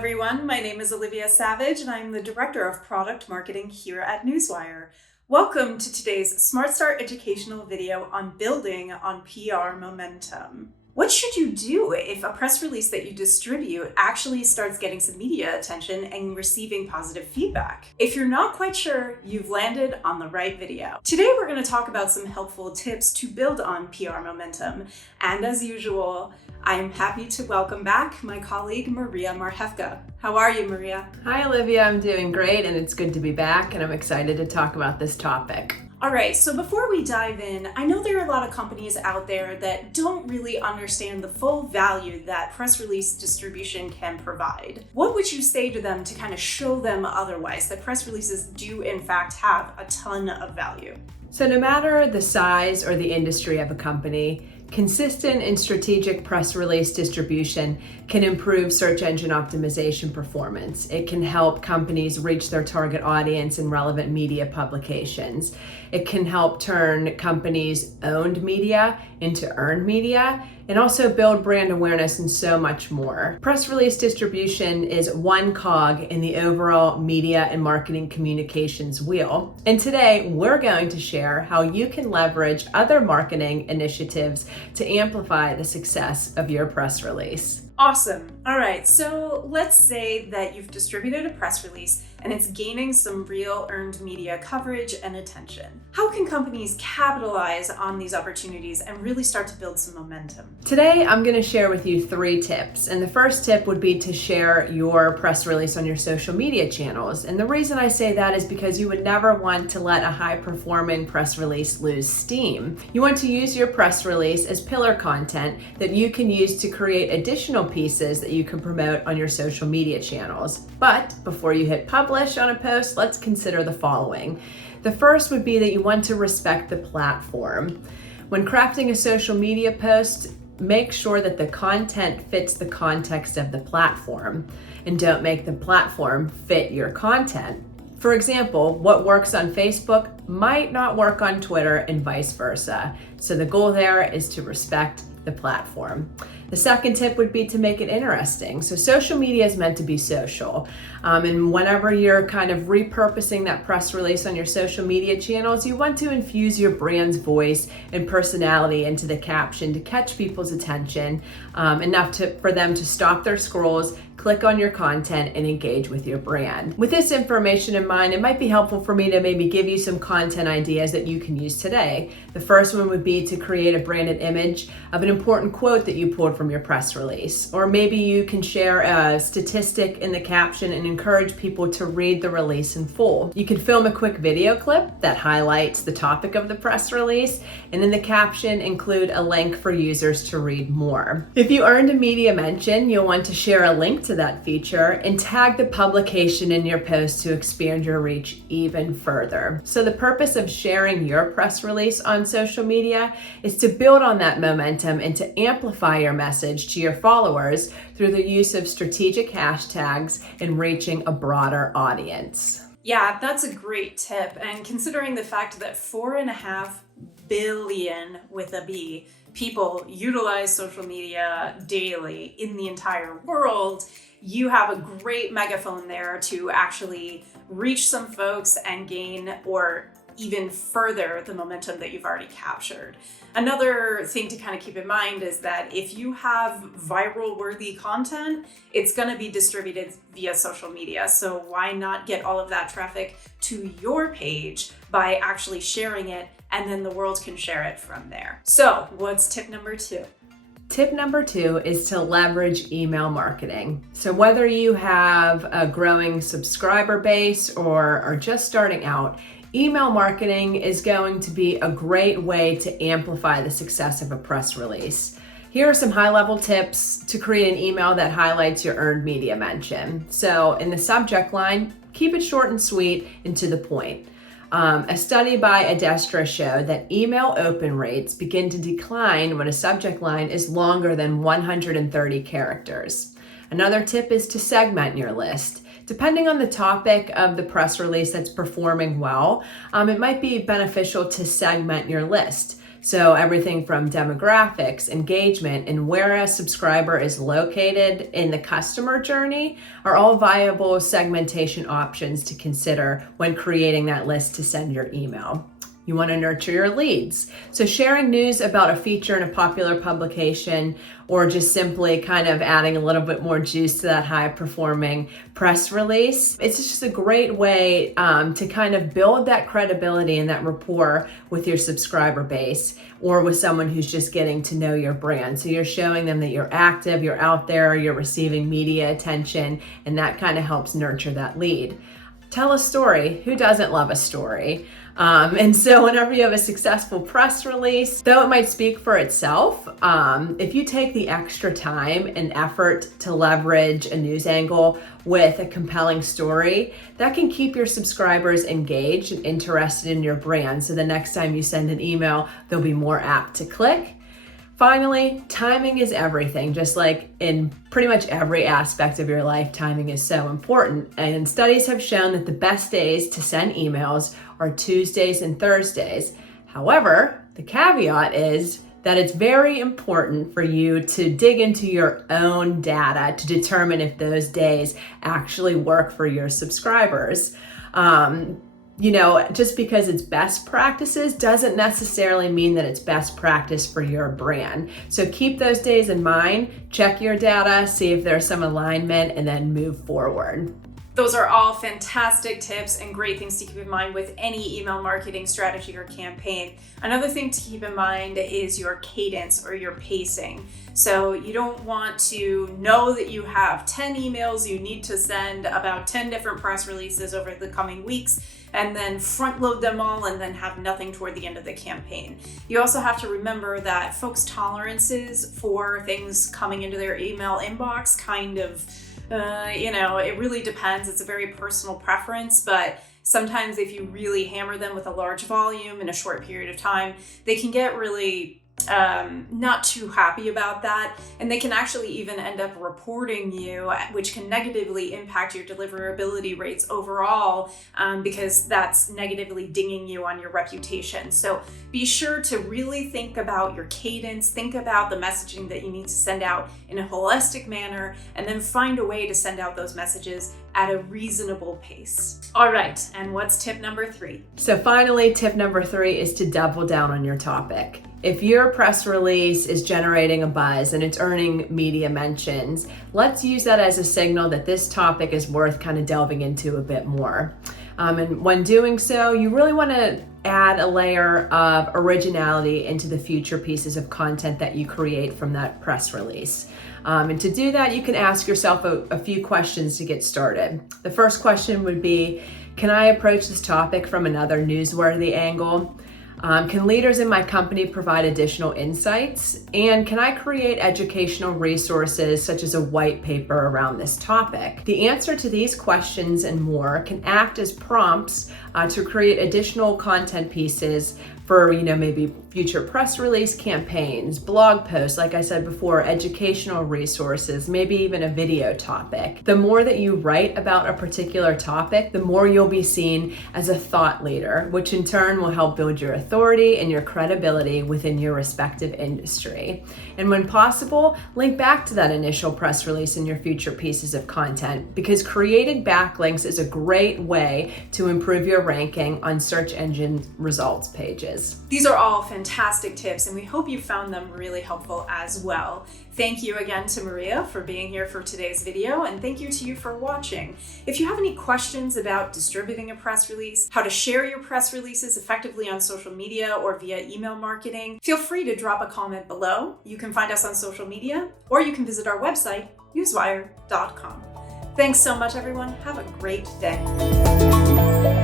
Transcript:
everyone. My name is Olivia Savage, and I'm the Director of Product Marketing here at Newswire. Welcome to today's Smart Start educational video on building on PR momentum. What should you do if a press release that you distribute actually starts getting some media attention and receiving positive feedback? If you're not quite sure, you've landed on the right video. Today, we're going to talk about some helpful tips to build on PR momentum. And as usual, I'm happy to welcome back my colleague, Maria Marhefka. How are you, Maria? Hi, Olivia. I'm doing great, and it's good to be back, and I'm excited to talk about this topic. All right, so before we dive in, I know there are a lot of companies out there that don't really understand the full value that press release distribution can provide. What would you say to them to kind of show them otherwise, that press releases do in fact have a ton of value? So no matter the size or the industry of a company, consistent and strategic press release distribution can improve search engine optimization performance. It can help companies reach their target audience in relevant media publications. It can help turn companies' owned media into earned media, and also build brand awareness and so much more. Press release distribution is one cog in the overall media and marketing communications wheel. And today, we're going to share how you can leverage other marketing initiatives to amplify the success of your press release. Awesome. All right, so let's say that you've distributed a press release and it's gaining some real earned media coverage and attention. How can companies capitalize on these opportunities and really start to build some momentum? Today, I'm going to share with you 3 tips. And the first tip would be to share your press release on your social media channels. And the reason I say that is because you would never want to let a high-performing press release lose steam. You want to use your press release as pillar content that you can use to create additional pieces that you can promote on your social media channels. But before you hit publish on a post, let's consider the following. The first would be that you want to respect the platform. When crafting a social media post, make sure that the content fits the context of the platform, and don't make the platform fit your content. For example, what works on Facebook might not work on Twitter and vice versa. So the goal there is to respect the platform. The second tip would be to make it interesting. So social media is meant to be social. And whenever you're kind of repurposing that press release on your social media channels, you want to infuse your brand's voice and personality into the caption to catch people's attention, enough for them to stop their scrolls, click on your content, and engage with your brand. With this information in mind, it might be helpful for me to maybe give you some content ideas that you can use today. The first one would be to create a branded image of an important quote that you pulled from your press release. Or maybe you can share a statistic in the caption and encourage people to read the release in full. You can film a quick video clip that highlights the topic of the press release, and in the caption include a link for users to read more. If you earned a media mention, you'll want to share a link to that feature and tag the publication in your post to expand your reach even further. So the purpose of sharing your press release on social media is to build on that momentum and to amplify your message to your followers through the use of strategic hashtags and reaching a broader audience. Yeah, that's a great tip. And considering the fact that 4.5 billion with a B people utilize social media daily in the entire world, you have a great megaphone there to actually reach some folks and gain or even further the momentum that you've already captured. Another thing to kind of keep in mind is that if you have viral worthy content, it's going to be distributed via social media. So why not get all of that traffic to your page by actually sharing it, and then the world can share it from there. So what's tip number 2? Tip number 2 is to leverage email marketing. So whether you have a growing subscriber base or are just starting out, email marketing is going to be a great way to amplify the success of a press release. Here are some high-level tips to create an email that highlights your earned media mention. So in the subject line, keep it short and sweet and to the point. A study by Adestra showed that email open rates begin to decline when a subject line is longer than 130 characters. Another tip is to segment your list. Depending on the topic of the press release that's performing well, it might be beneficial to segment your list. So everything from demographics, engagement, and where a subscriber is located in the customer journey are all viable segmentation options to consider when creating that list to send your email. You want to nurture your leads. So sharing news about a feature in a popular publication, or just simply kind of adding a little bit more juice to that high performing press release. It's just a great way to kind of build that credibility and that rapport with your subscriber base, or with someone who's just getting to know your brand. So you're showing them that you're active, you're out there, you're receiving media attention, and that kind of helps nurture that lead. Tell a story. Who doesn't love a story? And so whenever you have a successful press release, though it might speak for itself, if you take the extra time and effort to leverage a news angle with a compelling story, that can keep your subscribers engaged and interested in your brand. So the next time you send an email, they'll be more apt to click. Finally, timing is everything. Just like in pretty much every aspect of your life, timing is so important. And studies have shown that the best days to send emails are Tuesdays and Thursdays. However, the caveat is that it's very important for you to dig into your own data to determine if those days actually work for your subscribers. Just because it's best practices doesn't necessarily mean that it's best practice for your brand. So keep those days in mind, check your data, see if there's some alignment, and then move forward. Those are all fantastic tips and great things to keep in mind with any email marketing strategy or campaign. Another thing to keep in mind is your cadence or your pacing. So you don't want to know that you have 10 emails you need to send about 10 different press releases over the coming weeks, and then front load them all and then have nothing toward the end of the campaign. You also have to remember that folks' tolerances for things coming into their email inbox it really depends. It's a very personal preference, but sometimes if you really hammer them with a large volume in a short period of time, they can get really not too happy about that, and they can actually even end up reporting you, which can negatively impact your deliverability rates overall, because that's negatively dinging you on your reputation. So be sure to really think about your cadence, think about the messaging that you need to send out in a holistic manner, and then find a way to send out those messages at a reasonable pace. All right, and what's tip number 3? So finally, tip number 3 is to double down on your topic. If your press release is generating a buzz and it's earning media mentions, let's use that as a signal that this topic is worth kind of delving into a bit more. And when doing so, you really want to add a layer of originality into the future pieces of content that you create from that press release. And to do that, you can ask yourself a few questions to get started. The first question would be, can I approach this topic from another newsworthy angle? Can leaders in my company provide additional insights? And can I create educational resources such as a white paper around this topic? The answer to these questions and more can act as prompts to create additional content pieces for, maybe future press release campaigns, blog posts, like I said before, educational resources, maybe even a video topic. The more that you write about a particular topic, the more you'll be seen as a thought leader, which in turn will help build your authority and your credibility within your respective industry. And when possible, link back to that initial press release in your future pieces of content, because creating backlinks is a great way to improve your ranking on search engine results pages. These are all fantastic tips, and we hope you found them really helpful as well. Thank you again to Maria for being here for today's video, and thank you to you for watching. If you have any questions about distributing a press release, how to share your press releases effectively on social media or via email marketing, feel free to drop a comment below. You can find us on social media, or you can visit our website, newswire.com. Thanks so much, everyone. Have a great day.